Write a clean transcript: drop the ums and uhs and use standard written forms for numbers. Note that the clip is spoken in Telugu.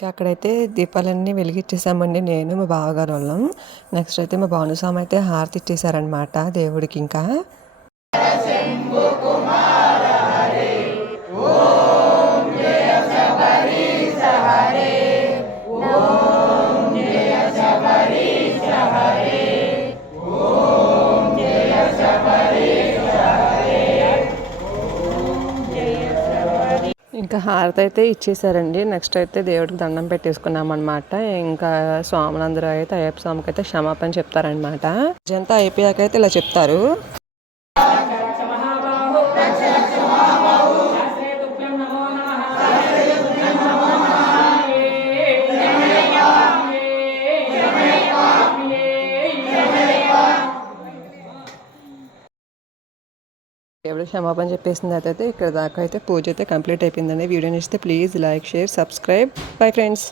ఇంకా అక్కడైతే దీపాలన్నీ వెలిగించేసామండి నేను మా బావగారోళ్ళం. నెక్స్ట్ అయితే మా భానుస్వామి అయితే హారతి ఇచ్చేసారనమాట దేవుడికి. ఇంకా ఇంకా హారతి అయితే ఇచ్చేసారండి. నెక్స్ట్ అయితే దేవుడికి దండం పెట్టేసుకున్నాం అనమాట. ఇంకా స్వాములందరూ అయితే అయ్యప్ప స్వామికి అయితే క్షమాపణ చెప్తారనమాట. ఇదంతా అయిపోయాక అయితే ఇలా చెప్తారు. దేవుడు క్షమాపణ చెప్పేసిన తర్వాత అయితే ఇక్కడ దాకా అయితే పూజ అయితే కంప్లీట్ అయిపోయిందండి. వీడియో నచ్చితే please like, share, subscribe. Bye friends.